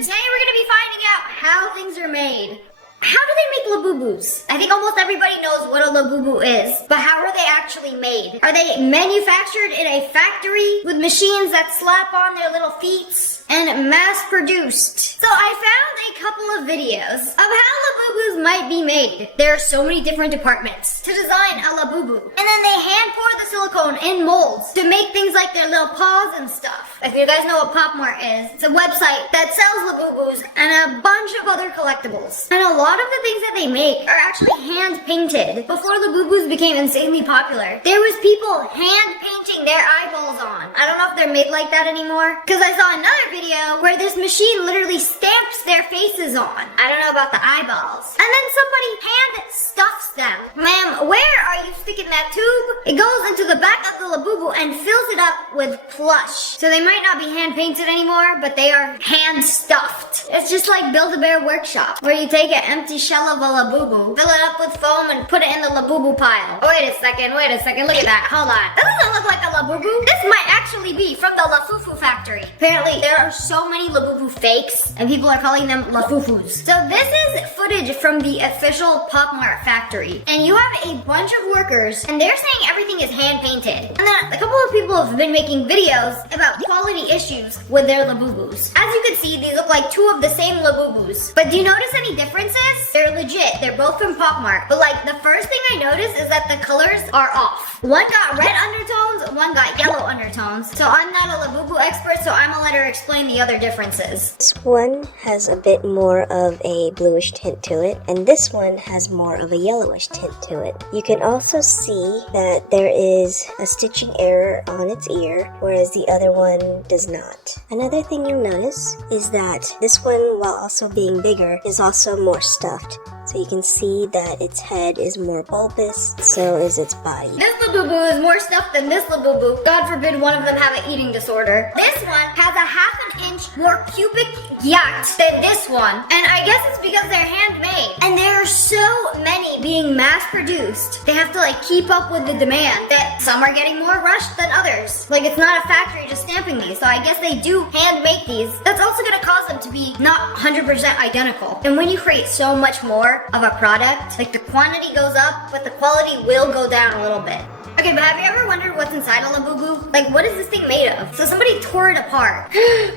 Today we're gonna be finding out how things are made. How do they make Labubus? I think almost everybody knows what a Labubu is, but how are they actually made? Are they manufactured in a factory with machines that slap on their little feet and mass produced? So I found a couple of videos of how Labubus might be made. There are so many different departments to design a Labubu. And then they hand pour the silicone in molds to make things like their little paws and stuff. If you guys know what Pop Mart is, it's a website that sells Labubus and a bunch of other collectibles. And a lot of the things that they make are actually hand painted. Before Labubus became insanely popular, there was people hand painting their eyeballs on. I don't know if they're made like that anymore, because I saw another video where this machine literally stamps their faces on. I don't know about the eyeballs. And then somebody hand stuffs them. Ma'am, where are you sticking that tube? It goes into the back of the Labubu and fills it up with plush. So they might not be hand painted anymore, but they are hand stuffed. It's just like Build-A-Bear Workshop, where you take an empty shell of a Labubu, fill it up with foam, and put it in the Labubu pile. Oh, wait a second, look at that, hold on. That doesn't look like a Labubu. This might actually be from the Lafufu factory. Apparently, there are so many Labubu fakes, and people are calling them Lafufus. So this is footage from the official Pop Mart factory, and you have a bunch of workers, and they're saying everything is hand painted. And then a couple of people have been making videos about quality issues with their Labubus. As you can see, these look like two of the same Labubus. But do you notice any differences? They're legit. They're both from Pop Mart. But like, the first thing I noticed is that the colors are off. One got red undertones, one got yellow undertones. So I'm not a Labubu expert, so I'm gonna let her explain the other differences. This one has a bit more of a bluish tint to it, and this one has more of a yellowish tint to it. You can also see that there is a stitching error on its ear, whereas the other one does not. Another thing you'll notice is that this one, while also being bigger, is also more stuffed. So you can see that its head is more bulbous, so is its body. This Labubu is more stuffed than this Labubu. God forbid one of them have an eating disorder. This one has a half an inch more cubic yacht than this one. And I guess it's because they're handmade. And there are so many being mass produced. They have to like keep up with the demand that some are getting more rushed than others. Like, it's not a factory just stamping these. So I guess they do hand make these. That's also gonna cause them to be not 100% identical. And when you create so much more of a product, like, the quantity goes up, but the quality will go down a little bit. Okay, but have you ever wondered what's inside a Labubu? Like, what is this thing made of? So somebody tore it apart.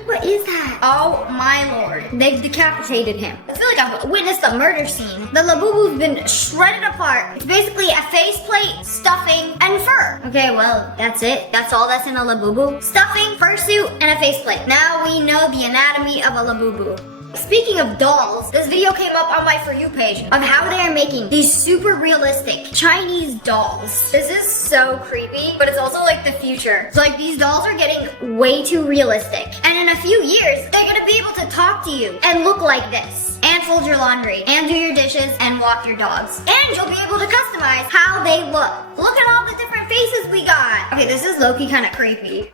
What is that? Oh my lord. They've decapitated him. I feel like I've witnessed a murder scene. The Labubu's been shredded apart. It's basically a faceplate, stuffing, and fur. Okay, well, that's it. That's all that's in a Labubu. Stuffing, fursuit, and a faceplate. Now we know the anatomy of a Labubu. Speaking of dolls, this video came up on my For You page of how they are making these super realistic Chinese dolls. This is so creepy, but it's also like the future. So like, these dolls are getting way too realistic. And in a few years, they're gonna be able to talk to you and look like this. And fold your laundry, and do your dishes, and walk your dogs. And you'll be able to customize how they look. Look at all the different faces we got. Okay, this is low-key kind of creepy.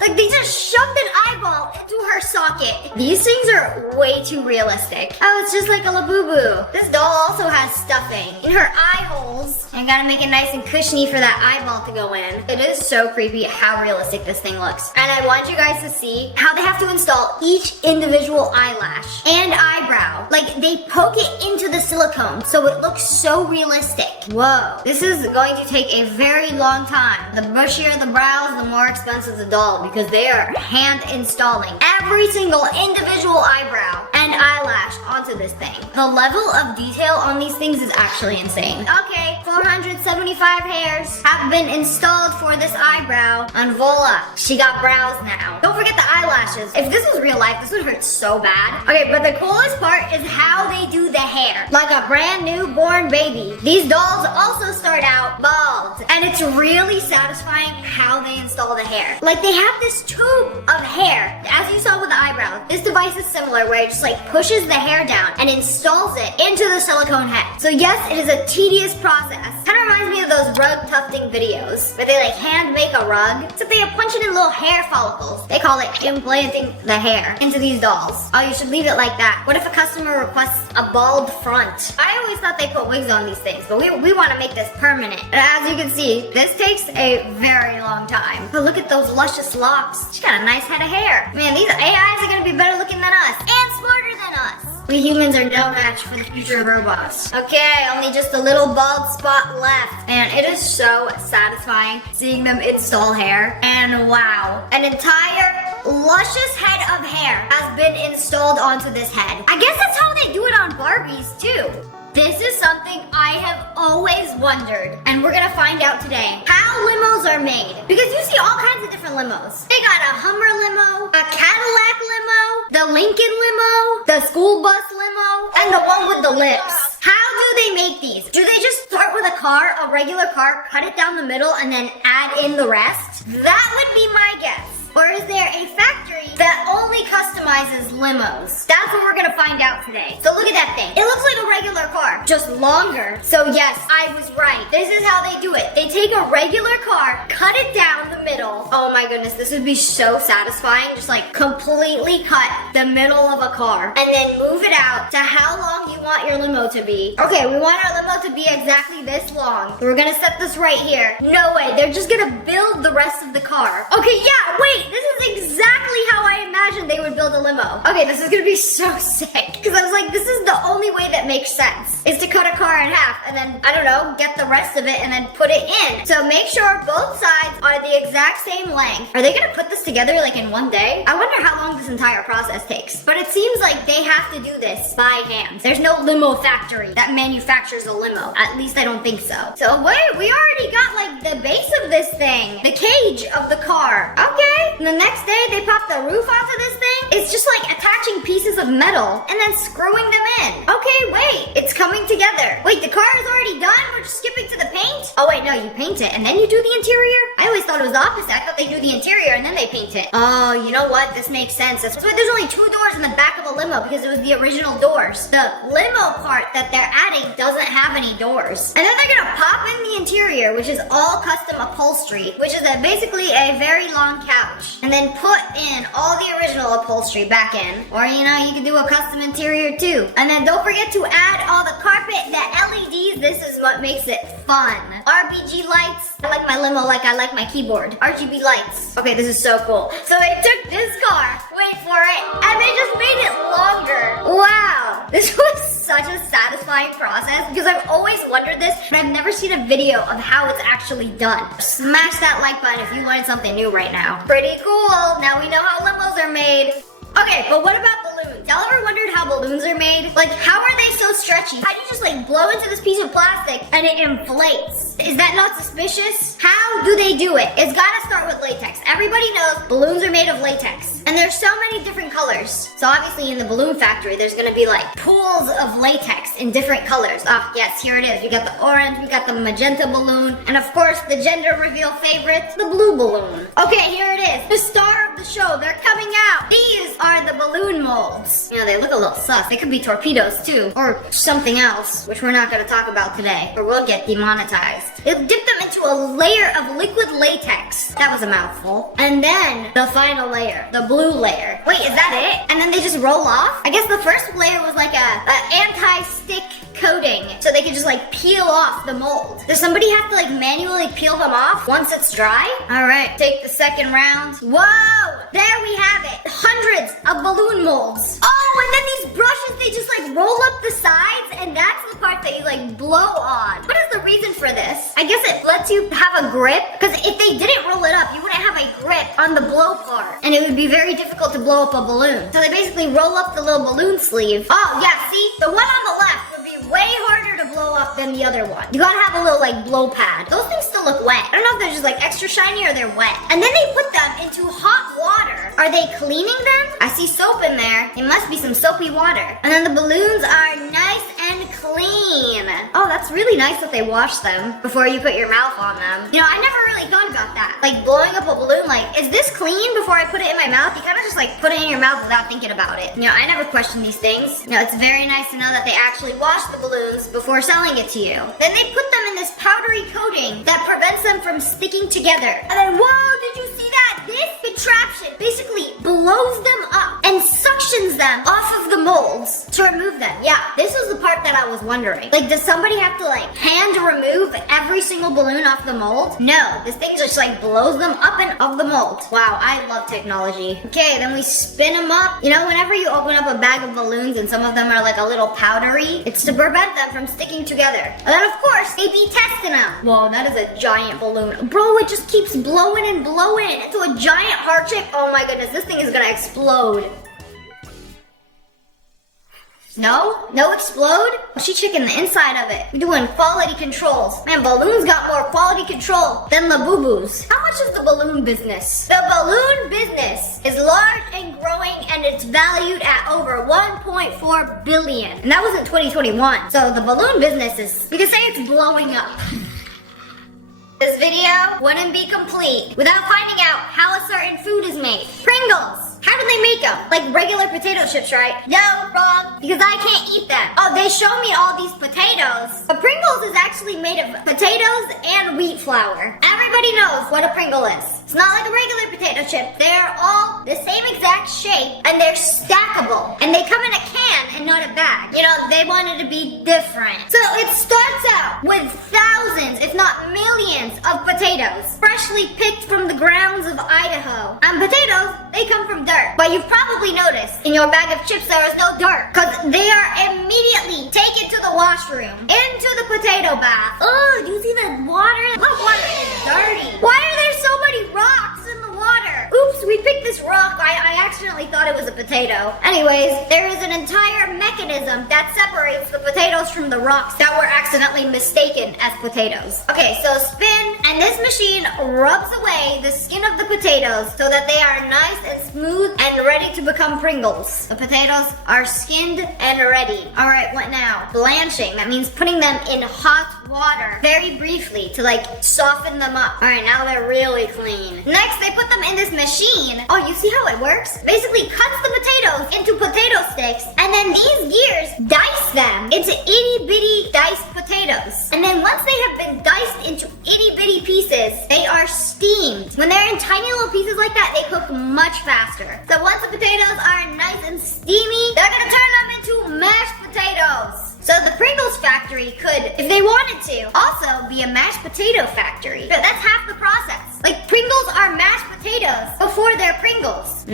Like, they just shoved an eyeball into her socket. These things are way too realistic. Oh, it's just like a Labubu. This doll also has stuffing in her eye holes. And gotta make it nice and cushiony for that eyeball to go in. It is so creepy how realistic this thing looks. And I want you guys to see how they have to install each individual eyelash and eyebrow. Like, they poke it into the silicone so it looks so realistic. Whoa. This is going to take a very long time. The bushier the brows, the more expensive the doll, because they are hand installing every single individual eyebrow and eyelash onto this thing. The level of detail on these things is actually insane. Okay, 475 hairs have been installed for this eyebrow, and voila, she got brows now. Don't forget the eyelashes. If this was real life, this would hurt so bad. Okay, but the coolest part is how they do the hair. Like a brand new born baby. These dolls also start out bald, and it's really satisfying how they install the hair. Like, they have this tube of hair. As you saw with the eyebrow, this device is similar, where it just like pushes the hair down and installs it into the silicone head. So yes, it is a tedious process. Kind of of reminds me of those rug tufting videos where they like hand make a rug. Except they are punching in little hair follicles. They call it implanting the hair into these dolls. Oh, you should leave it like that. What if a customer requests a bald front? I always thought they put wigs on these things, but we want to make this permanent. And as you can see, this takes a very long time. But look at those luscious locks. She's got a nice head of hair. Man, these AIs are gonna be better looking than us and smarter than us. We humans are no match for the future of robots. Okay, only just a little bald spot left. And it is so satisfying seeing them install hair. And wow, an entire luscious head of hair has been installed onto this head. I guess that's how they do it on Barbies too. This is something I have always wondered, and we're gonna find out today how limos are made. Because you see all kinds of different limos. They got a Hummer limo, a Cadillac limo, the Lincoln limo, the school bus limo, and the one with the lips. How do they make these? Do they just start with a regular car, cut it down the middle, and then add in the rest? That would be my guess. Or is there a factory that only customizes limos? That's what we're gonna find out today. So look at that thing. It looks like a regular car, just longer. So yes, I was right. This is how they do it. They take a regular car, cut it down the middle. Oh my goodness, this would be so satisfying. Just like completely cut the middle of a car and then move it out to how long you want your limo to be. Okay, we want our limo to be exactly this long. We're gonna set this right here. No way, they're just gonna build the rest of the car. Okay, yeah, wait. This is exactly how I imagined they would build a limo. Okay, this is gonna be so sick. Because I was like, this is the only way that makes sense. Is to cut a car in half and then, I don't know, get the rest of it and then put it in. So make sure both sides are the exact same length. Are they gonna put this together like in one day? I wonder how long this entire process takes. But it seems like they have to do this by hand. There's no limo factory that manufactures a limo. At least I don't think so. So wait, we already got like the base of this thing. The cage of the car. Okay. And the next day, they pop the roof onto this thing. It's just like attaching pieces of metal and then screwing them in. Okay, wait, it's coming together. Wait, the car is already done? We're just skipping to the paint? Oh wait, no, you paint it and then you do the interior? I always thought it was the opposite. I thought they do the interior and then they paint it. Oh, you know what? This makes sense. That's why there's only 2 doors in the back of a limo because it was the original doors. The limo part that they're adding doesn't have any doors. And then they're gonna pop in the interior, which is all custom upholstery, which is basically a very long couch. And then put in all the original upholstery back in. Or, you know, you can do a custom interior too. And then don't forget to add all the carpet, the LEDs. This is what makes it fun. RGB lights. I like my limo like I like my keyboard. RGB lights. Okay, this is so cool. So they took this car, wait for it, and they just made it longer. Wow. This was such a satisfying process because I've always wondered this, but I've never seen a video of how it's actually done. Smash that like button if you learned something new right now. Pretty cool. Now we know how limos are made. Okay, but what about balloons? Y'all ever wondered how balloons are made? Like, how are they so stretchy? How do you just like blow into this piece of plastic and it inflates? Is that not suspicious? How do they do it? It's gotta start with latex. Everybody knows balloons are made of latex. And there's so many different colors. So obviously in the balloon factory, there's gonna be like pools of latex in different colors. Ah, yes, here it is. We got the orange, we got the magenta balloon, and of course the gender reveal favorite, the blue balloon. Okay, here it is. The star of the show, they're coming out. These are the balloon molds. You know, they look a little sus. They could be torpedoes too, or something else, which we're not gonna talk about today, or we'll get demonetized. They'll dip them into a layer of liquid latex. That was a mouthful. And then the final layer, the blue layer. Wait, is that it? And then they just roll off? I guess the first layer was like a anti-stick coating, so they could just like peel off the mold. Does somebody have to like manually peel them off once it's dry? All right, take the second round. Whoa, there we have it. Hundreds of balloon molds. Oh, and then these brushes, they just like roll up the sides, and that's the part that you like blow on. What is the reason for this? I guess it lets you have a grip, because if they didn't roll it up, you wouldn't have a grip on the blow part, and it would be very difficult to blow up a balloon. So they basically roll up the little balloon sleeve. Oh yeah, see? The one on the left would be way harder to blow up than the other one. You gotta have a little like blow pad. Those things still look wet. I don't know if they're just like extra shiny or they're wet. And then they put them into hot water. Are they cleaning them? I see soap in there. It must be some soapy water. And then the balloons are nice and clean. Oh, that's really nice that they wash them before you put your mouth on them. You know, I never really thought about that. Like blowing up a balloon, like, is this clean before I put it in my mouth? You kind of just like put it in your mouth without thinking about it. You know, I never question these things. You know, it's very nice to know that they actually wash the balloons before selling it to you. Then they put them in this powdery coating that prevents them from sticking together. And then, whoa, did you see that? This contraption basically blows them up and suctions them off of the molds to remove them. Yeah, this was the part that I was wondering. Like, does somebody have to like hand remove every single balloon off the mold? No, this thing just like blows them up and off the mold. Wow, I love technology. Okay, then we spin them up. You know, whenever you open up a bag of balloons and some of them are like a little powdery, it's to prevent them from sticking together. And then of course, A/B testing them. Whoa, that is a giant balloon. Bro, it just keeps blowing and blowing into a giant heart shape. Oh my goodness, this thing is gonna explode. No explode? She checking the inside of it. We're doing quality controls. Man, balloons got more quality control than Labubu's. How much is the balloon business? The balloon business is large and growing, and it's valued at over 1.4 billion. And that was in 2021. So the balloon business is, you can say it's blowing up. This video wouldn't be complete without finding out how a certain food is made. Pringles. How do they make them? Like regular potato chips, right? No, wrong. Because I can't eat them. Oh, they show me all these potatoes. But Pringles is actually made of potatoes and wheat flour. Everybody knows what a Pringle is. It's not like a regular potato chip. They're all the same exact shape, and they're stackable. And they come in a can and not a bag. You know, they wanted to be different. So it starts out with thousands, if not millions, of potatoes, freshly picked from the grounds of Idaho. And potatoes, they come from dirt. But you've probably noticed in your bag of chips there is no dirt, because they are immediately taken to the washroom, into the potato bath. Oh, do you see the water? That water is dirty. Why are there so many rocks in the water? Oops, we picked this rock. I accidentally thought it was a potato. Anyways, there is an entire mechanism that separates the potatoes from the rocks that were accidentally mistaken as potatoes. Okay, so spin, and this machine rubs away the skin of the potatoes so that they are nice and smooth and ready to become Pringles. The potatoes are skinned and ready. All right, what now? Blanching. That means putting them in hot water very briefly to like soften them up. All right, now they're really clean. Next, they put them in this machine. Oh, you see how it works? Basically cuts the potatoes into potato sticks, and then these gears dice them into itty bitty diced potatoes. And then once they have been diced into itty bitty pieces, they are steamed. When they're in tiny little pieces like that, they cook much faster. So once the potatoes are nice and steamy, they're gonna turn them into mashed potatoes. So the Pringles factory could, if they wanted to, also be a mashed potato factory. But that's half the process. Like, Pringles are mashed potatoes before they're Pringles.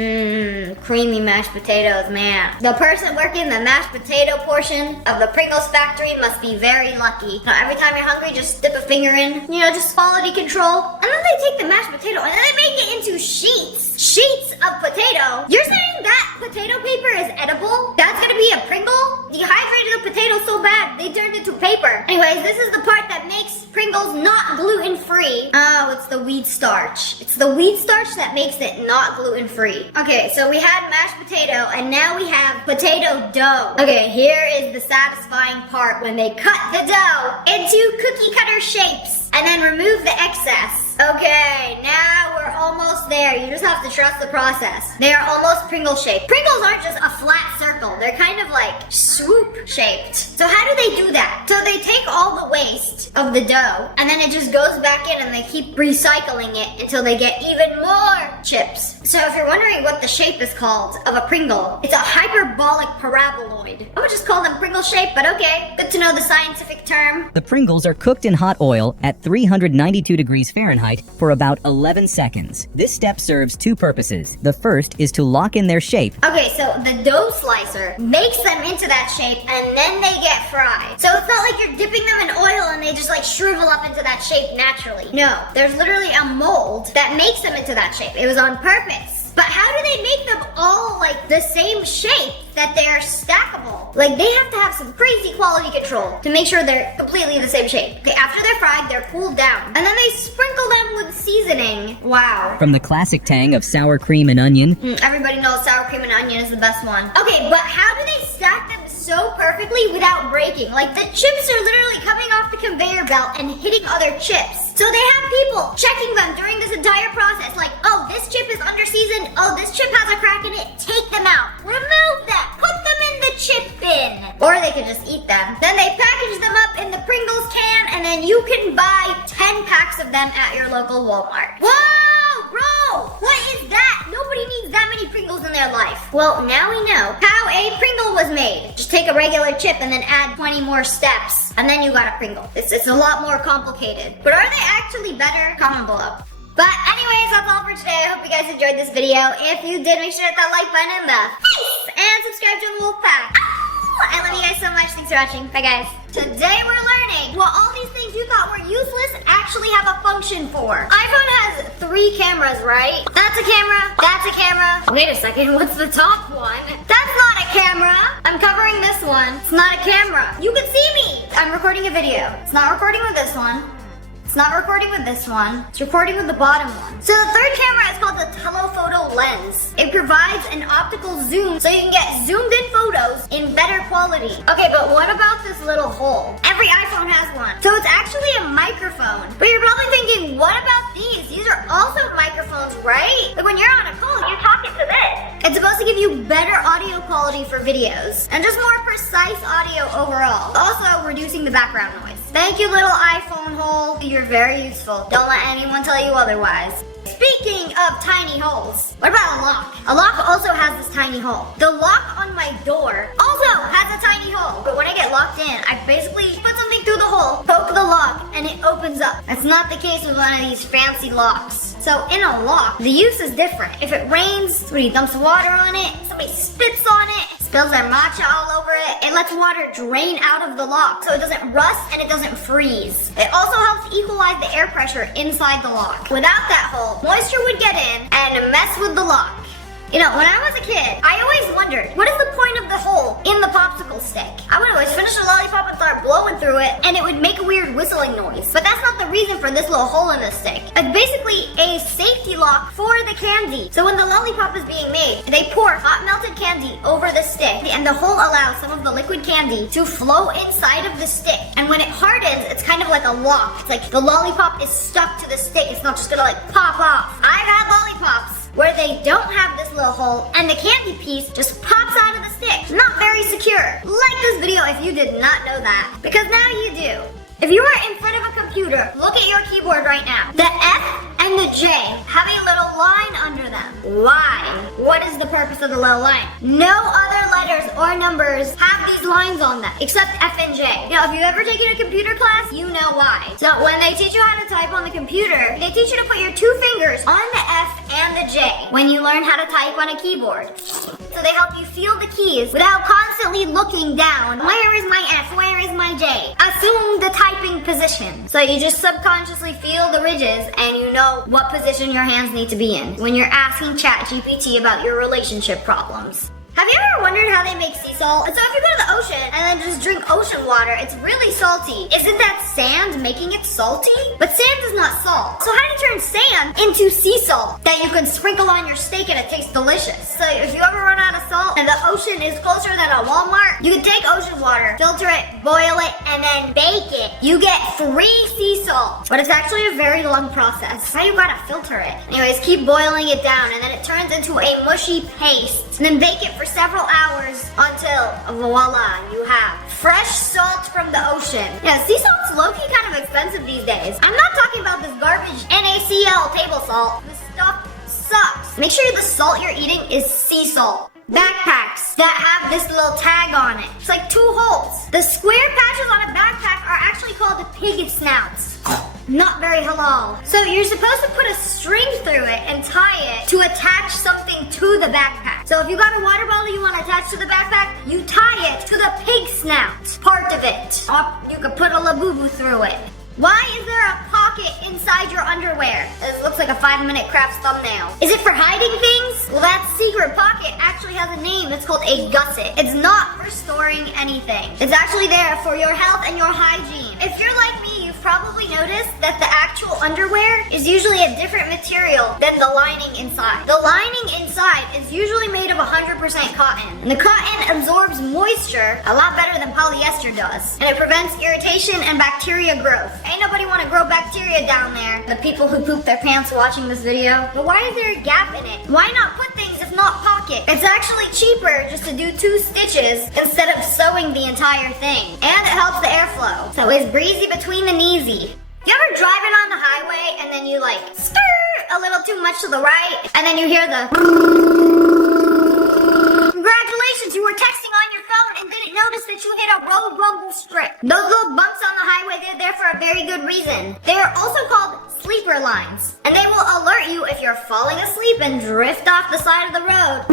Creamy mashed potatoes, man. The person working the mashed potato portion of the Pringles factory must be very lucky. Now, every time you're hungry, just dip a finger in, you know, just quality control. And then they take the mashed potato and then they make it into sheets. Sheets of potato. You're saying that potato paper is edible? That's gonna be a Pringle? Dehydrated the potato so bad, they turned into paper. Anyways, this is the part that makes Pringles not gluten-free. Oh, it's the wheat starch. It's the wheat starch that makes it not gluten-free. Okay, so we had mashed potato, and now we have potato dough. Okay, here is the satisfying part when they cut the dough into cookie cutter shapes and then remove the excess. Okay, now we're almost there. You just have to trust the process. They are almost Pringle shaped. Pringles aren't just a flat circle. They're kind of like swoop shaped. So how do they do that? So they take all the waste of the dough and then it just goes back in and they keep recycling it until they get even more chips. So if you're wondering what the shape is called of a Pringle, it's a hyperbolic paraboloid. I would just call them Pringle shape, but okay. Good to know the scientific term. The Pringles are cooked in hot oil at 392 degrees Fahrenheit for about 11 seconds. This step serves two purposes. The first is to lock in their shape. Okay, so the dough slicer makes them into that shape and then they get fried. So it's not like you're dipping them in oil and they just like shrivel up into that shape naturally. No, there's literally a mold that makes them into that shape. It was on purpose. But how do they make them all like the same shape that they're stackable? Like they have to have some crazy quality control to make sure they're completely the same shape. Okay, after they're fried, they're cooled down. And then they sprinkle them with seasoning. Wow. From the classic tang of sour cream and onion. Everybody knows sour cream and onion is the best one. Okay, but how do they stack them so perfectly without breaking. Like, the chips are literally coming off the conveyor belt and hitting other chips. So they have people checking them during this entire process. Like, oh, this chip is under seasoned. Oh, this chip has a crack in it. Take them out. Remove them. Put them in the chip bin. Or they could just eat them. Then they package them up in the Pringles can, and then you can buy 10 packs of them at your local Walmart. Whoa, bro! What is that? Nobody needs that many Pringles in their life. Well, now we know how a Pringle was made. Just take a regular chip and then add 20 more steps, and then you got a Pringle. It's a lot more complicated. But are they actually better? Comment below. But anyways, that's all for today. I hope you guys enjoyed this video. If you did, make sure to hit that like button in the face and subscribe to the Wolf Pack. I love you guys so much. Thanks for watching. Bye, guys. Today we're learning what all these things you thought were useless actually have a function for. iPhone has 3 cameras, right? That's a camera. That's a camera. Wait a second. What's the top one? That's not a camera. I'm covering this one. It's not a camera. You can see me. I'm recording a video. It's not recording with this one. It's not recording with this one. It's recording with the bottom one. So the third camera is called the telephoto lens. It provides an optical zoom so you can get zoomed in photos in better quality. Okay, but what about this little hole? Every iPhone has one. So it's actually a microphone. But you're probably thinking, what about these? These are also microphones, right? Like when you're on a call, you're talking to this. It's supposed to give you better audio quality for videos and just more precise audio overall. Also reducing the background noise. Thank you, little iPhone hole. You're very useful. Don't let anyone tell you otherwise. Speaking of tiny holes, what about a lock? A lock also has this tiny hole. The lock on my door also has a tiny hole. But when I get locked in, I basically put something through the hole, poke the lock, and it opens up. That's not the case with one of these fancy locks. So in a lock, the use is different. If it rains, somebody dumps water on it, somebody spits on it, spills their matcha all over it, it lets water drain out of the lock so it doesn't rust and it doesn't freeze. It also helps equalize the air pressure inside the lock. Without that hole, moisture would get in and mess with the lock. You know, when I was a kid, I always wondered, what is the point of the hole in the popsicle stick? I would always finish a lollipop and start blowing through it, and it would make a weird whistling noise. But that's not the reason for this little hole in the stick. It's basically a safety lock for the candy. So when the lollipop is being made, they pour hot melted candy over the stick, and the hole allows some of the liquid candy to flow inside of the stick. And when it hardens, it's kind of like a lock. It's like the lollipop is stuck to the stick. It's not just gonna like pop off. I've had lollipops where they don't have this little hole and the candy piece just pops out of the stick. Not very secure. Like this video if you did not know that, because now you do. If you are in front of a computer, look at your keyboard right now. The F and the J have a little line under them. Why? What is the purpose of the little line? No other letters or numbers have these lines on them, except F and J. Now, if you've ever taken a computer class, you know why. So when they teach you how to type on the computer, they teach you to put your 2 fingers on the F and the J when you learn how to type on a keyboard. So they help you feel the keys without constantly looking down. Where is my F? Where is my J? Assume the typing position. So you just subconsciously feel the ridges and you know what position your hands need to be in when you're asking ChatGPT about your relationship problems. Have you ever wondered how they make sea salt? So if you go to the ocean and then just drink ocean water, it's really salty. Isn't that sand making it salty? But sand is not salt. So how do you turn sand into sea salt that you can sprinkle on your steak and it tastes delicious? So if you ever run out of salt and the ocean is closer than a Walmart, you can take ocean water, filter it, boil it, and then bake it. You get free sea salt. But it's actually a very long process. How you gotta filter it? Anyways, keep boiling it down and then it turns into a mushy paste. And then bake it for several hours until voila, you have fresh salt from the ocean. Yeah, sea salt's low-key kind of expensive these days. I'm not talking about this garbage NaCl table salt. This stuff sucks. Make sure the salt you're eating is sea salt. Backpacks that have this little tag on it. It's like 2 holes. The square patches on a backpack are actually called pig snouts. Not very halal. So you're supposed to put a string through it and tie it to attach something to the backpack. So if you got a water bottle you want to attach to the backpack, you tie it to the pig snout part of it. Or you could put a labubu through it. Why is there a pocket inside your underwear? This looks like a 5-minute crafts thumbnail. Is it for hiding things? Well, that secret pocket actually has a name. It's called a gusset. It's not for storing anything. It's actually there for your health and your hygiene. If you're like me, you you've probably noticed that the actual underwear is usually a different material than the lining inside. The lining inside is usually made of 100% cotton. And the cotton absorbs moisture a lot better than polyester does. And it prevents irritation and bacteria growth. Ain't nobody want to grow bacteria down there. The people who poop their pants watching this video. But why is there a gap in it? Why not put things if not pocket? It's actually cheaper just to do 2 stitches instead of sewing the entire thing. And it helps the airflow. So it's breezy between the kneesy. You ever driving on the highway and then you like skirt a little too much to the right and then you hear the congratulations, you were texting on your phone and didn't notice that you hit a road rumble strip. Those little bumps on the highway, they're there for a very good reason. They are also called sleeper lines, and they will alert you if you're falling asleep and drift off the side of the road.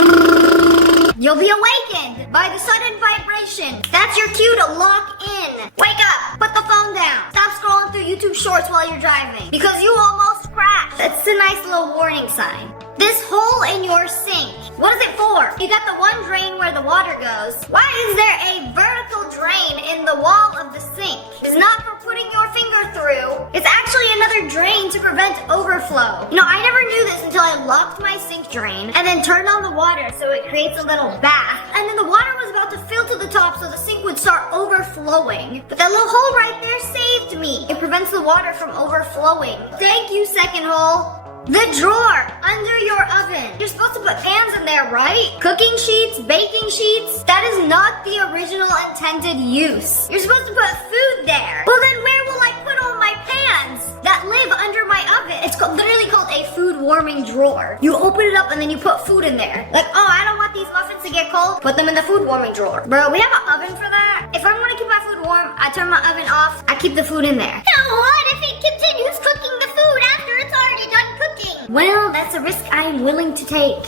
You'll be awakened by the sudden vibration. That's your cue to lock in. Wake up, put the phone down. Stop scrolling through YouTube shorts while you're driving because you almost crashed. That's a nice little warning sign. This hole in your sink, what is it for? You got the one drain where the water goes. Why is there a vertical drain in the wall of the sink? It's not for putting your finger through. It's actually another drain to prevent overflow. You know, I never knew this until I locked my sink drain and then turned on the water so it creates a little bath. And then the water was about to fill to the top so the sink would start overflowing. But that little hole right there saved me. It prevents the water from overflowing. Thank you, second hole. The drawer under your oven. You're supposed to put pans in there, right? Cooking sheets, baking sheets. That is not the original intended use. You're supposed to put food there. Well, then where will I put all my pans that live under my oven? It's literally called a food warming drawer. You open it up and then you put food in there. Like, oh, I don't want these muffins to get cold. Put them in the food warming drawer. Bro, we have an oven for that. If I'm gonna keep my food warm, I turn my oven off. I keep the food in there. Now what if it continues cooking the food after it's already done cooking? Well, that's a risk I'm willing to take.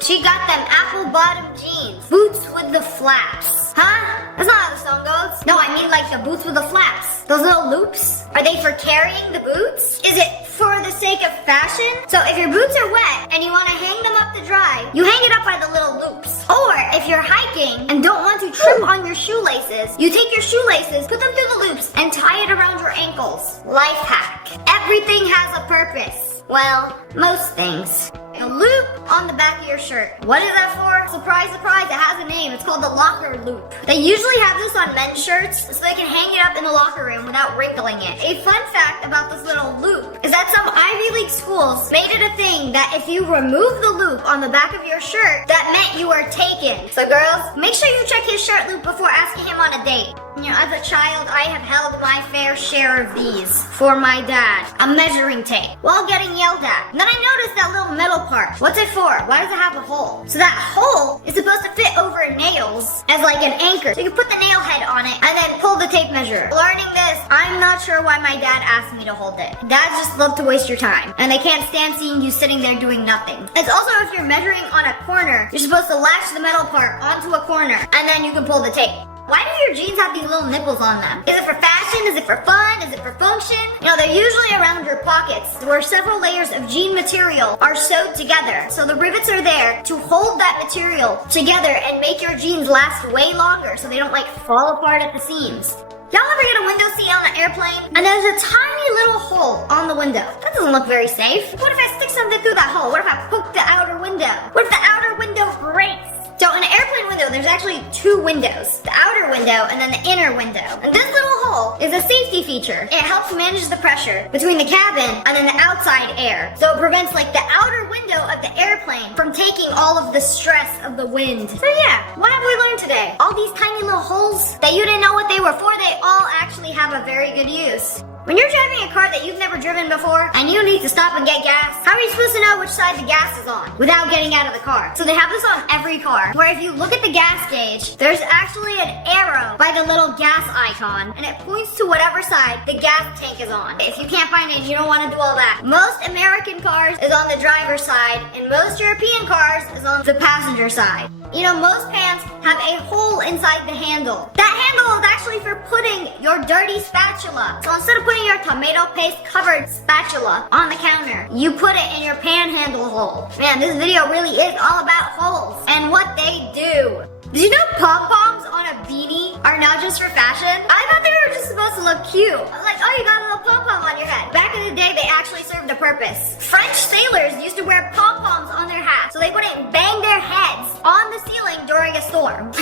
She got them apple bottom jeans. Boots with the flaps. Huh? That's not how the song goes. No, I mean like the boots with the flaps. Those little loops. Are they for carrying the boots? Is it for the sake of fashion? So if your boots are wet and you want to hang them up to dry, you hang it up by the little loops. Or if you're hiking and don't want to trip on your shoelaces, you take your shoelaces, put them through the loops, and tie it around your ankles. Life hack. Everything has a purpose. Well, most things. A loop on the back of your shirt. What is that for? Surprise, surprise, it has a name. It's called the locker loop. They usually have this on men's shirts so they can hang it up in the locker room without wrinkling it. A fun fact about this little loop is that some Ivy League schools made it a thing that if you remove the loop on the back of your shirt, that meant you were taken. So girls, make sure you check his shirt loop before asking him on a date. You know, as a child, I have held my fair share of these for my dad. A measuring tape while getting yelled at. And then I noticed that little metal part. What's it for? Why does it have a hole? So that hole is supposed to fit over nails as like an anchor. So you can put the nail head on it and then pull the tape measure. Learning this, I'm not sure why my dad asked me to hold it. Dads just love to waste your time. And they can't stand seeing you sitting there doing nothing. It's also if you're measuring on a corner, you're supposed to latch the metal part onto a corner and then you can pull the tape. Why do your jeans have these little nipples on them? Is it for fashion? Is it for fun? Is it for function? You know, they're usually around your pockets where several layers of jean material are sewed together. So the rivets are there to hold that material together and make your jeans last way longer so they don't like fall apart at the seams. Y'all ever get a window seat on an airplane and there's a tiny little hole on the window? That doesn't look very safe. What if I stick something through that hole? What if I poke the outer window? What if the outer window breaks? So in an airplane window, there's actually 2 windows. The outer window and then the inner window. And this little hole is a safety feature. It helps manage the pressure between the cabin and then the outside air. So it prevents like the outer window of the airplane from taking all of the stress of the wind. So yeah, what have we learned today? All these tiny little holes that you didn't know what they were for, they all actually have a very good use. When you're driving a car that you've never driven before and you need to stop and get gas, how are you supposed to know which side the gas is on without getting out of the car? So they have this on every car, where if you look at the gas gauge, there's actually an arrow by the little gas icon, and it points to whatever side the gas tank is on. If you can't find it, you don't want to do all that. Most American cars is on the driver's side, and most European cars is on the passenger side. You know, most pans have a hole inside the handle. That handle is actually for putting your dirty spatula. So instead of putting your tomato paste covered spatula on the counter, you put it in your panhandle hole. Man, this video really is all about holes and what they do. Did you know pom-poms on a beanie are not just for fashion? I thought they were just supposed to look cute. Like, oh you got a little pom-pom on your head. Back in the day, they actually served a purpose. French sailors used to wear pom-poms on their hats so they wouldn't bang their heads on the ceiling during a storm.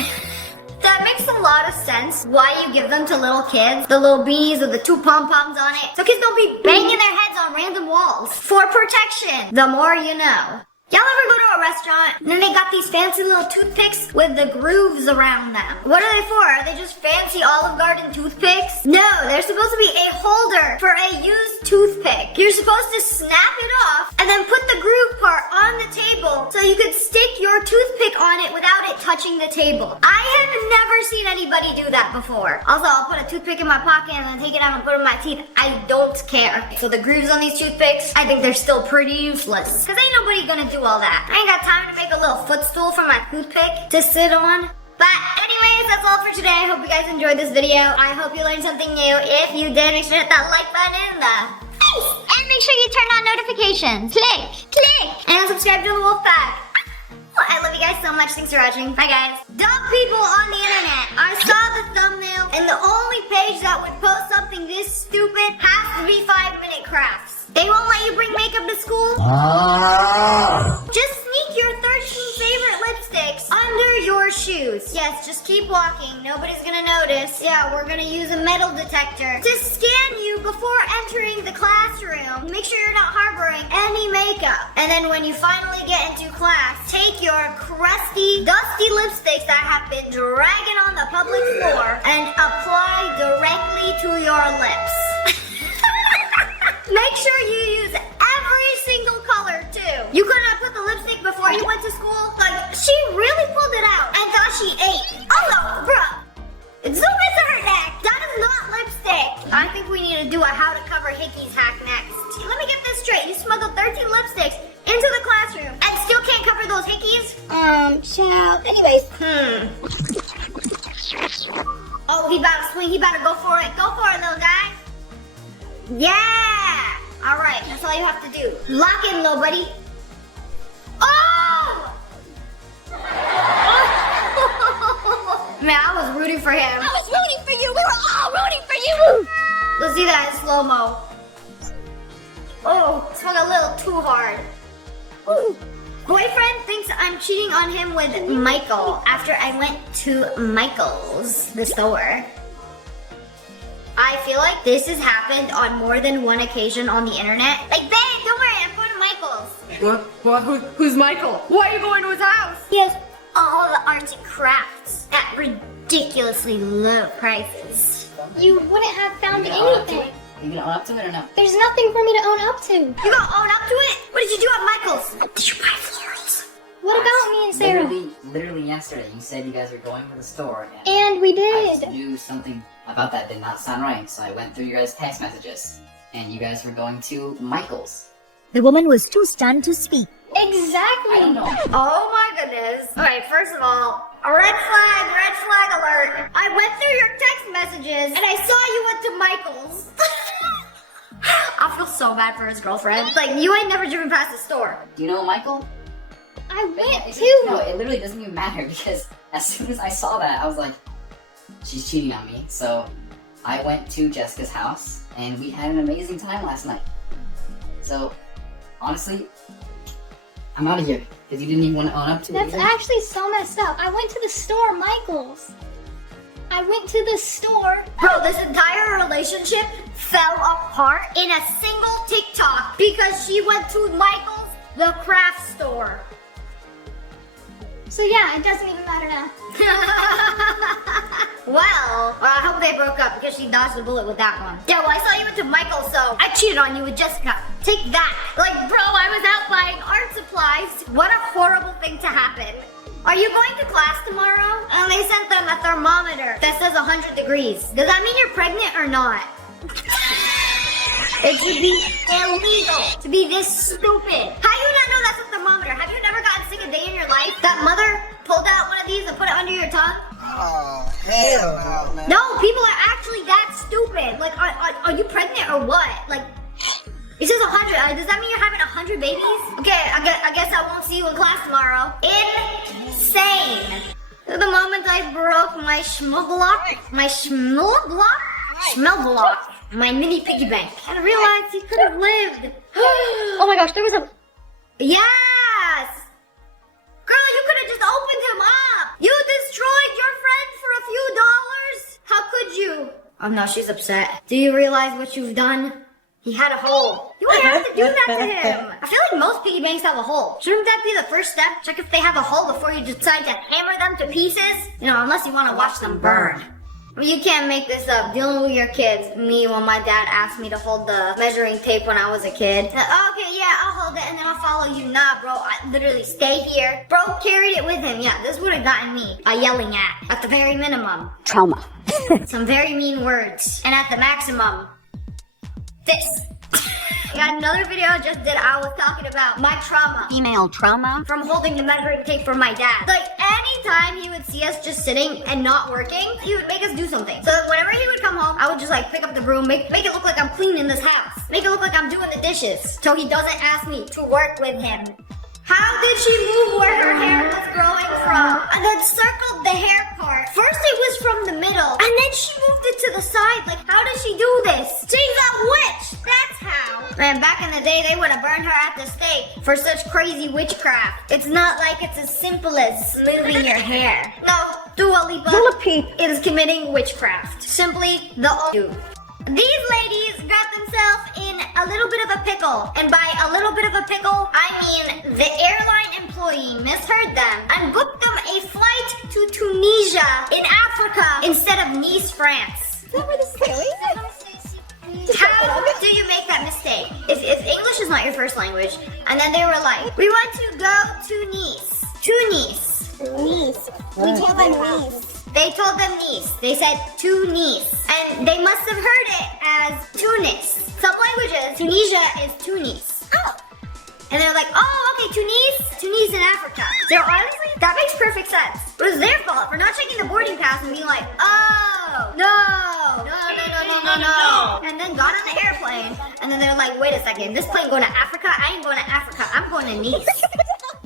That makes a lot of sense why you give them to little kids. The little beanies with the 2 pom-poms on it. So kids don't be banging their heads on random walls. For protection. The more you know. Y'all ever go to a restaurant and then they got these fancy little toothpicks with the grooves around them? What are they for? Are they just fancy Olive Garden toothpicks? No, they're supposed to be a holder for a used toothpick. You're supposed to snap it off and then put the groove part on the table so you could stick your toothpick on it without it touching the table. I have never seen anybody do that before. Also, I'll put a toothpick in my pocket and then take it out and put it in my teeth. I don't care. So the grooves on these toothpicks, I think they're still pretty useless. Cause ain't nobody gonna do all that. I ain't got time to make a little footstool for my toothpick to sit on. But anyways, that's all for today. I hope you guys enjoyed this video. I hope you learned something new. If you did, make sure to hit that like button in the face. And make sure you turn on notifications. Click. And subscribe to the Wolf Pack. I love you guys so much. Thanks for watching. Bye guys. Dumb people on the internet. I saw the thumbnail and the only page that would post something this stupid has to be 5-minute crafts. They won't let you bring makeup to school? Just sneak your 13 favorite lipsticks under your shoes. Yes, just keep walking. Nobody's gonna notice. Yeah, we're gonna use a metal detector to scan you before entering the classroom. Make sure you're not harboring any makeup. And then when you finally get into class, take your crusty, dusty lipsticks that have been dragging on the public floor and apply directly to your lips. Make sure you use every single color too. You could have put the lipstick before you went to school. Like, she really pulled it out and thought she ate. Oh no, bruh. Zoom into her neck. That is not lipstick. I think we need to do a how to cover hickeys hack next. Let me get this straight. You smuggled 13 lipsticks into the classroom and still can't cover those hickeys? Child. Anyways. Oh, he about to swing. He about to go for it. Go for it, little guy. Yeah! Alright, that's all you have to do. Lock in, little buddy. Oh! Man, I was rooting for him. I was rooting for you. We were all rooting for you. Let's see that in slow-mo. Oh, swung a little too hard. Ooh. Boyfriend thinks I'm cheating on him with Michael after I went to Michael's, the store. I feel like this has happened on more than one occasion on the internet. Like, babe, don't worry, I'm going to Michael's. What? Who's Michael? Why are you going to his house? He has all the arts and crafts at ridiculously low prices. You wouldn't have found anything. You gonna own up to it or no? There's nothing for me to own up to. You gonna own up to it? What did you do at Michael's? Did you buy florals? What about me and Sarah? Literally yesterday, you said you guys were going to the store. And we I just did. knew something about that did not sound right, so I went through your guys' text messages. And you guys were going to Michael's. The woman was too stunned to speak. Exactly. I don't know. Oh my goodness. Alright, first of all, a red flag alert. I went through your text messages and I saw you went to Michael's. I feel so bad for his girlfriend. Like, you ain't never driven past the store. Do you know Michael? I went No, to. it literally doesn't even matter because as soon as I saw that, I was like, she's cheating on me. So I went to Jessica's house and we had an amazing time last night. So honestly, I'm out of here because you didn't even want to own up to it. That's actually so messed up. I went to the store, Michael's. I went to the store. Bro, this entire relationship fell apart in a single TikTok because she went to Michael's, the craft store. So yeah, it doesn't even matter now. Well, I hope they broke up because she dodged the bullet with that one. Yeah, well, I saw you went to Michael's, so I cheated on you with Jessica. Take that. Like, bro, I was out buying art supplies. What a horrible thing to happen. Are you going to class tomorrow? And they sent them a thermometer that says 100 degrees. Does that mean you're pregnant or not? It should be illegal to be this stupid. How do you not know that's a thermometer? Have you never gotten sick a day in your life? That mother pulled out one of these and put it under your tongue? Oh, hell no. No, people are actually that stupid. Like, are you pregnant or what? Like, it says 100. Does that mean you're having 100 babies? Okay, I guess I won't see you in class tomorrow. Insane. The moment I broke my schmuglock, my schmuglock? Schmuglock. My mini piggy bank. I realized he could have lived. Oh my gosh, there was a... Yes! Girl, you could have just opened him up. You destroyed your friend for a few dollars. How could you? Oh no, she's upset. Do you realize what you've done? He had a hole. You wouldn't have to do that to him. I feel like most piggy banks have a hole. Shouldn't that be the first step? Check if they have a hole before you decide to hammer them to pieces? You know, unless you want to watch them burn. You can't make this up. Dealing with your kids. Me, when my dad asked me to hold the measuring tape when I was a kid. Okay, yeah, I'll hold it and then I'll follow you. Nah, bro, I literally stay here. Bro carried it with him. Yeah, this would have gotten me a yelling at the very minimum. Trauma. Some very mean words. And at the maximum, this. I got another video I just did. I was talking about my trauma. Female trauma. From holding the measuring tape for my dad. Like, anytime he would see us just sitting and not working, he would make us do something. So whenever he would come home, I would just like pick up the broom, make it look like I'm cleaning this house. Make it look like I'm doing the dishes. So he doesn't ask me to work with him. How did she move where her hair was growing from? And then circled the hair part. First it was from the middle, and then she moved it to the side. Like, how did she do this? She's a witch! That's how. Man, back in the day, they would have burned her at the stake for such crazy witchcraft. It's not like it's as simple as smoothing your hair. No, Dua Lipa is committing witchcraft. Simply the dude. These ladies got themselves in a little bit of a pickle. And by a little bit of a pickle, I mean the airline employee misheard them and booked them a flight to Tunisia in Africa instead of Nice, France. Is that where this is going? How do you make that mistake? If English is not your first language, and then they were like, we want to go to Nice. To Nice. Nice. We told them Nice. They told them Nice. They said to Nice. And they must have heard it as Tunis. Some languages, Tunisia is Tunis. Oh. And they're like, oh, okay, Tunis in Africa. So honestly, that makes perfect sense. It was their fault for not checking the boarding pass and being like, oh, no. And then got on the airplane, and then they're like, wait a second, this plane going to Africa? I ain't going to Africa, I'm going to Nice.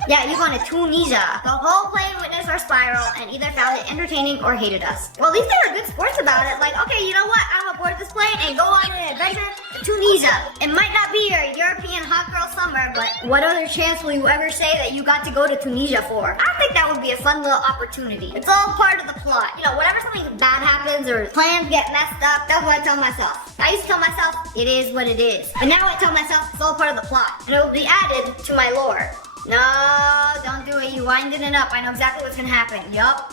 Yeah, you're going to Tunisia. The whole plane witnessed our spiral and either found it entertaining or hated us. Well, at least they were good sports about it. Like, okay, you know what? I'm aboard this plane and go on an adventure to Tunisia. It might not be your European hot girl summer, but what other chance will you ever say that you got to go to Tunisia for? I think that would be a fun little opportunity. It's all part of the plot. You know, whenever something bad happens or plans get messed up, that's what I tell myself. I used to tell myself, it is what it is. But now I tell myself, it's all part of the plot. And it will be added to my lore. No, don't do it. You winding it up. I know exactly what's gonna happen. Yup.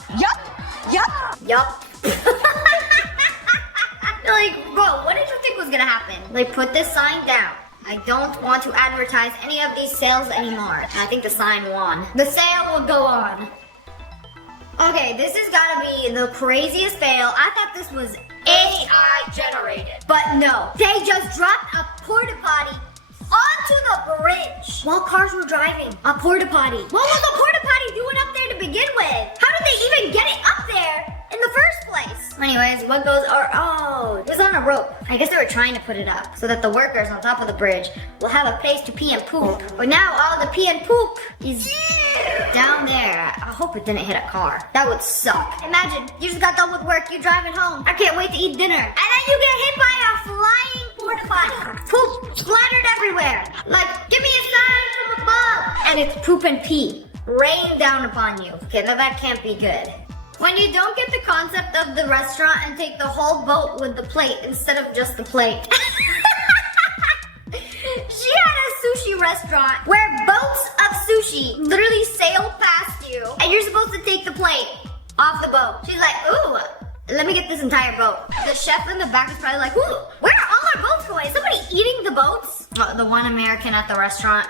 Like, bro, what did you think was gonna happen? Like, put this sign down. I don't want to advertise any of these sales anymore. I think the sign won. The sale will go on. Okay, this has gotta be the craziest fail. I thought this was AI generated. But no, they just dropped a porta potty onto the bridge while cars were driving. A porta potty. What was the porta potty doing up there to begin with? How did they even get it up there in the first place? Anyways, what goes, oh, it was on a rope. I guess they were trying to put it up so that the workers on top of the bridge will have a place to pee and poop. But now all the pee and poop is down there. I hope it didn't hit a car. That would suck. Imagine, you just got done with work, you're driving home. I can't wait to eat dinner. And then you get hit by a flying porta potty. Poop splattered everywhere. Like, give me a sign from above. And it's poop and pee rain down upon you. Okay, now that can't be good. When you don't get the concept of the restaurant and take the whole boat with the plate instead of just the plate. She had a sushi restaurant where boats of sushi literally sail past you and you're supposed to take the plate off the boat. She's like, ooh, let me get this entire boat. The chef in the back is probably like, ooh, where are all our boats going? Is somebody eating the boats? Oh, the one American at the restaurant.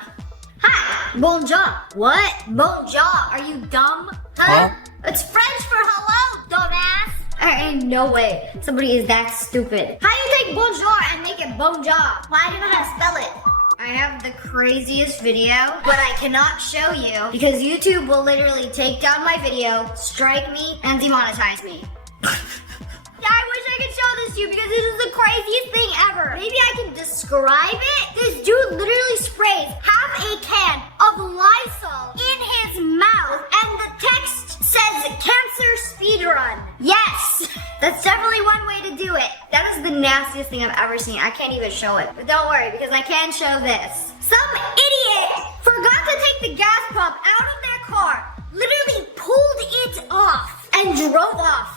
Hi, bonjour. What? Bonjour, are you dumb? Huh? It's French for hello, dumbass. There ain't no way somebody is that stupid. How do you take bonjour and make it bonjour? Well, I don't know how to spell it. I have the craziest video, but I cannot show you because YouTube will literally take down my video, strike me, and demonetize me. I wish I could show this to you because this is the craziest thing ever. Maybe I can describe it. This dude literally sprays half a can of Lysol in his mouth and the text says cancer speedrun. Yes, that's definitely one way to do it. That is the nastiest thing I've ever seen. I can't even show it. But don't worry, because I can show this. Some idiot forgot to take the gas pump out of their car, literally pulled it off, and drove off.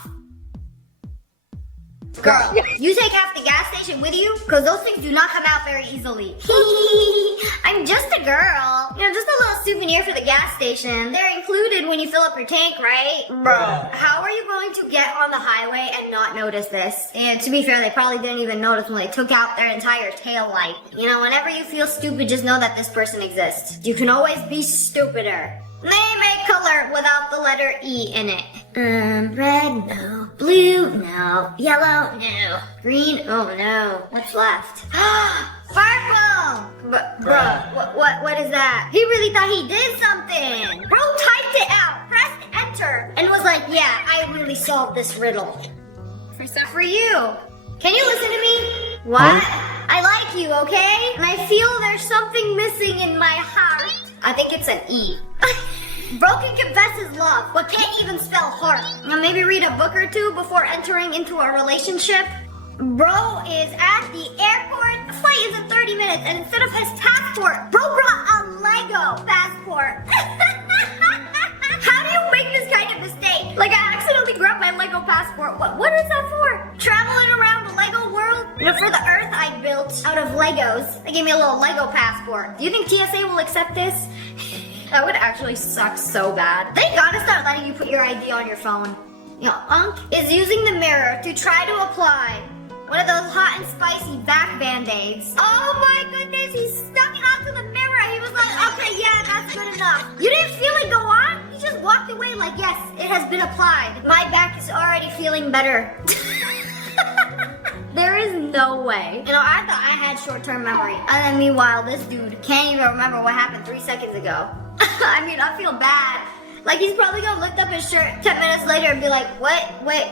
Girl, you take half the gas station with you? Because those things do not come out very easily. I'm just a girl. You know, just a little souvenir for the gas station. They're included when you fill up your tank, right? Bro, how are you going to get on the highway and not notice this? And to be fair, they probably didn't even notice when they took out their entire tail light. You know, whenever you feel stupid, just know that this person exists. You can always be stupider. Name a color without the letter E in it. Red, no. Blue, no. Yellow, no. Green, oh no. What's left? Purple! Bro, what is that? He really thought he did something. Bro typed it out, pressed enter, and was like, yeah, I really solved this riddle. Except for you. Can you listen to me? What? I like you, okay? And I feel there's something missing in my heart. I think it's an E. Bro can confess his love, but can't even spell heart. Now maybe read a book or two before entering into a relationship. Bro is at the airport. The flight is in 30 minutes, and instead of his passport, bro brought a Lego passport. How do you make this kind of mistake? Like, I accidentally grabbed my Lego passport. What is that for? Traveling around the Lego world? You know, for the Earth I built out of Legos. They gave me a little Lego passport. Do you think TSA will accept this? That would actually suck so bad. They gotta start letting you put your ID on your phone. You know, Unc is using the mirror to try to apply one of those hot and spicy back band-aids. Oh my goodness, he stuck it onto the mirror. He was like, okay, yeah, that's good enough. You didn't feel it go on? He just walked away like, yes, it has been applied. My back is already feeling better. There is no way. You know, I thought I had short-term memory. And then meanwhile, this dude can't even remember what happened 3 seconds ago. I mean, I feel bad. Like, he's probably gonna lift up his shirt 10 minutes later and be like, wait,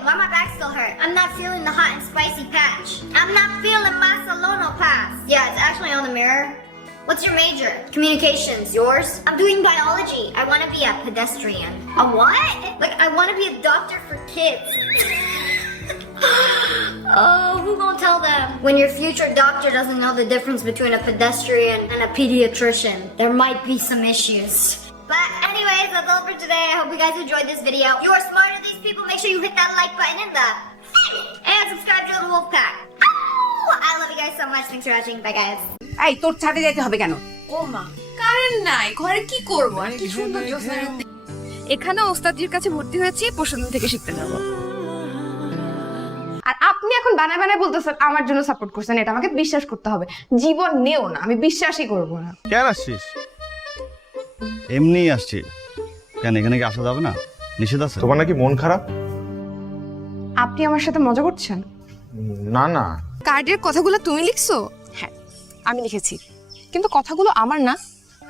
why my back still hurt? I'm not feeling the hot and spicy patch. I'm not feeling my Salono pass. Yeah, it's actually on the mirror. What's your major? Communications. Yours? I'm doing biology. I want to be a pedestrian. A what? Like, I want to be a doctor for kids. Oh, who gonna tell them? When your future doctor doesn't know the difference between a pedestrian and a pediatrician, there might be some issues. But anyways, that's all for today. I hope you guys enjoyed this video. You are smarter than these people. Make sure you hit that like button in the and subscribe to the Wolf Pack. Oh, I love you guys so much. Thanks for watching. Bye, guys. এই তোর ছাদে যেতে হবে কেন? ও মা, current নাই, ঘরে কি করব? আর কি সুন্দর জ্যোৎস্না রাতে। এখানে ওস্তাদজির কাছে ভর্তি হয়েছি, পরশুদিন থেকে শিখতে যাব। আর আপনি এখন বানায় বানায় বলতেছেন আমার জন্য সাপোর্ট করছেন, এটা আমাকে বিশ্বাস করতে হবে। জীবন নেও না, আমি বিশ্বাসই করব না। কেন আসছিস? এমনি আসছি। কেন এখানে কি আসা যাবে না? নিষেধ আছে? তোমার নাকি মন খারাপ? আপনি আমার সাথে মজা করছেন? না না। কার্ডের কথাগুলো তুমি লিখছো? হ্যাঁ, আমি লিখেছি, কিন্তু কথাগুলো আমার না।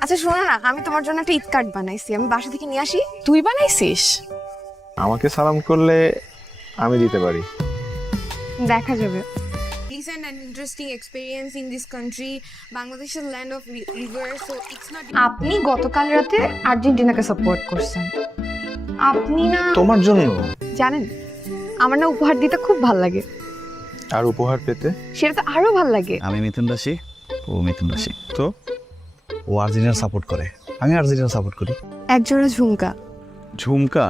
আচ্ছা শোনো না, আমি তোমার জন্য একটা ঈদ কার্ড বানাইছি, আমি বাসা থেকে নিয়ে আসি। তুই বানাইছিস? আমাকে সালাম করলে আমি দিতে পারি। দেখা যাবে। Recent and interesting experience in this country. Bangladesh is land of rivers, so it's not. আপনি গতকাল রাতে আর্জেন্টিনাকে সাপোর্ট করছেন। আপনি না তোমার জন্য জানেন, আমার না উপহার দিতে খুব ভালো লাগে। আর উপহার পেতে সেটা তো আরো ভালো লাগে। আমি মিথুন রাশি, ও মিথুন রাশি। তো ও আর্জেন্টিনা সাপোর্ট করে, আমি আর্জেন্টিনা সাপোর্ট করি। একজোড়া ঝুমকা। ঝুমকা?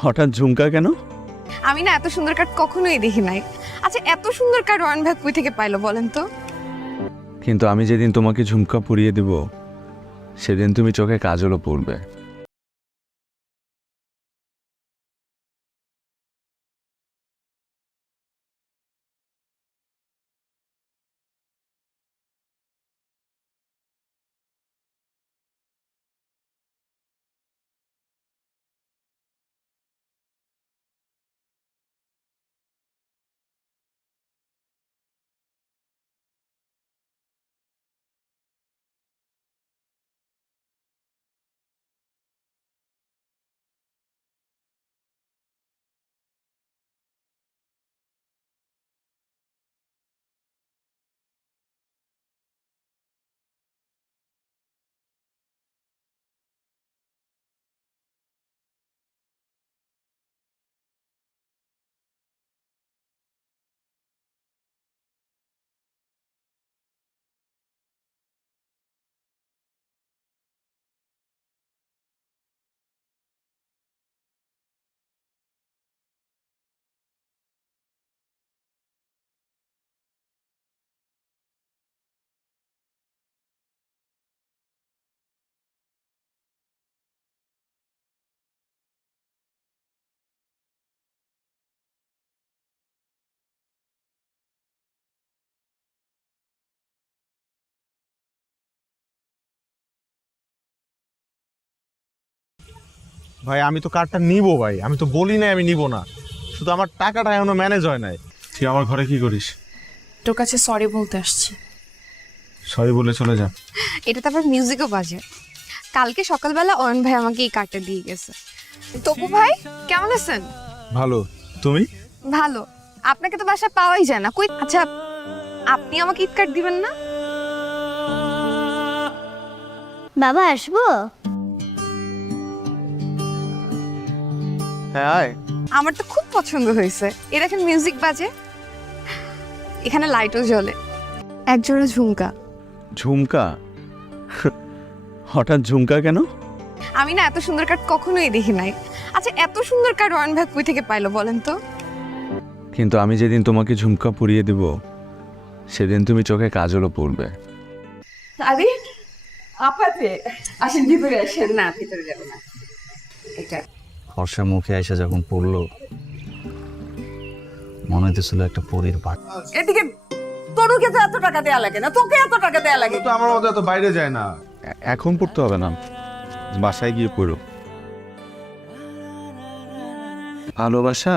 হঠাৎ ঝুমকা কেন? আমি না এত সুন্দর কার্ড কখনোই দেখি নাই। আচ্ছা এত সুন্দর কার্ড ওয়ান ভাগ কই থেকে পাইলো বলেন তো? কিন্তু আমি যেদিন তোমাকে ঝুমকা পরিয়ে দেব সেদিন তুমি চোখে কাজলও পরবে। ভাই আমি তো কার্ডটা নিব ভাই, আমি তো বলি নাই আমি নিব না, শুধু আমার টাকাটা এখনো ম্যানেজ হয় নাই। তুই আমার ঘরে কি করিস? তোর কাছে সরি বলতে আসছি। সরি বলে চলে যা। এটা তো আবার মিউজিকও বাজে। কালকে সকালবেলা অয়ন ভাই আমাকে এই কার্ডটা দিয়ে গেছে। তপু ভাই কেমন আছেন? ভালো, তুমি? ভালো। আপনাকে তো বাসায় পাওয়াই যায় না। কই আচ্ছা আপনি আমাকে ঈদ কার্ড দিবেন না? বাবা আসবো? হ্যাঁ আয়। আমার তো খুব পছন্দ হয়েছে। এর এখন মিউজিক বাজে, এখানে লাইটও জ্বলে, একজোড়া ঝুমকা। ঝুমকা? হঠাৎ ঝুমকা কেন? আমি না এত সুন্দর কার্ড কখনোই দেখি নাই। আচ্ছা এত সুন্দর কার্ড অয়ন ভাই কই থেকে পাইলো বলেন তো? কিন্তু আমি যেদিন তোমাকে ঝুমকা পরিয়ে দেব সেদিন তুমি চোখে কাজলও পড়বে। আরে আপাতে আসেন, ভিতরে আসেন। না ভিতরে যাবে না। এটা হর্ষা মুখে এসে যখন পড়লো মনে হইতেছিল একটা পরীর বাট। এদিকে তোরকে তো এত টাকা দেয়া লাগে না, তোকে এত টাকা দেয়া লাগে। তো আমার মতো এত বাইরে যায় না। এখন পড়তে হবে না, বাসায় গিয়ে পড়ো। ভালোবাসা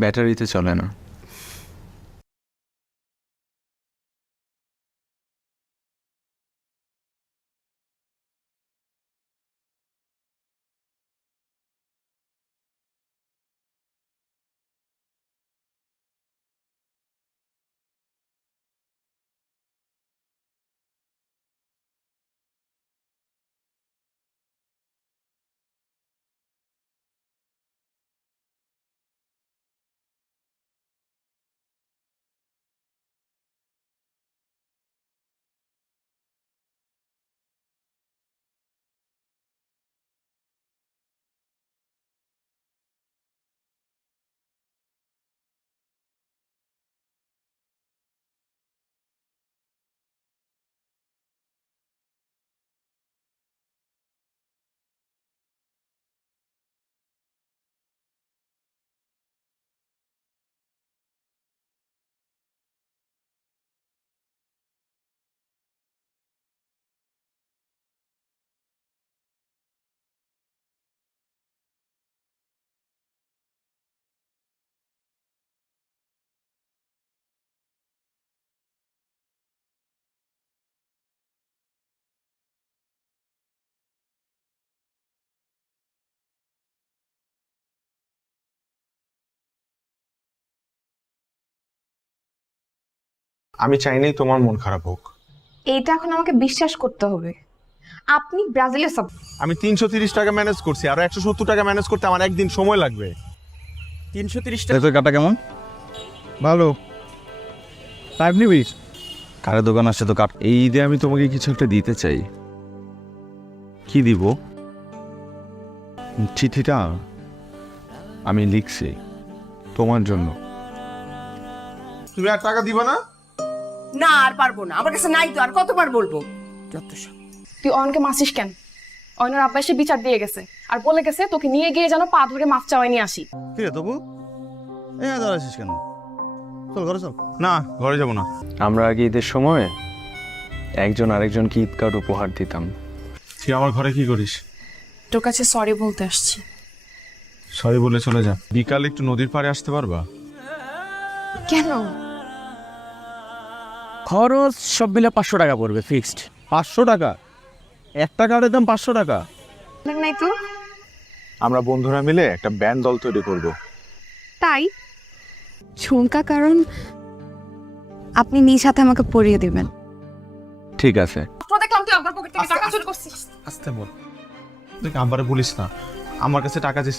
ব্যাটারিতে চলে না। আমি চাইনি তোমার মন খারাপ হোক। এইটা এখন আমাকে বিশ্বাস করতে হবে। আপনি ব্রাজিলের সব। আমি 330 টাকা ম্যানেজ করছি, আর 170 টাকা ম্যানেজ করতে আমার একদিন সময় লাগবে। 330 টাকা। তোর কাটা কেমন? ভালো। টাইম নিবি? কারে দোকান আসছে তো কাট। এই ঈদে আমি তোমাকে কিছু একটা দিতে চাই। কি দিব? চিঠিটা আমি লিখছি তোমার জন্য। তুমি আর টাকা দিবা না? না আর পারবো না, আমার কাছে নাই তো, আর কতবার বলবো? যত সব। তুই অয়নকে মাসিস কেন? অয়নের আব্বা এসে বিচার দিয়ে গেছে আর বলে গেছে তোকে নিয়ে গিয়ে যেন পা ধরে মাফ চাওয়াই নিয়ে আসি। কি রে তবু দাঁড়াছিস কেন? চল ঘরে চল। না ঘরে যাবো না। আমরা আগে ঈদের সময় একজন আরেকজনকে ঈদ কার্ড উপহার দিতাম। তুই আমার ঘরে কি করিস? তোর কাছে সরি বলতে আসছি। সরি বলে চলে যা। বিকালে একটু নদীর পাড়ে আসতে পারবা? কেন? খরচ সব মিলে 500 টাকা পড়বে ফিক্সড। 500 টাকা? একটা কার্ডের দাম 500 টাকা? নাই তো। আমরা বন্ধুরা মিলে একটা ব্যান্ড দল তৈরি করব। তাই ঝুমকা কারণ আপনি নিজ হাতে আমাকে পরিয়ে দিবেন। ঠিক আছে। তো দেখলাম তুই আমার পকেট থেকে টাকা চুরি করছিস। আস্তে বল। দেখ আমারে বলিস না, আমার কাছে টাকা দিস।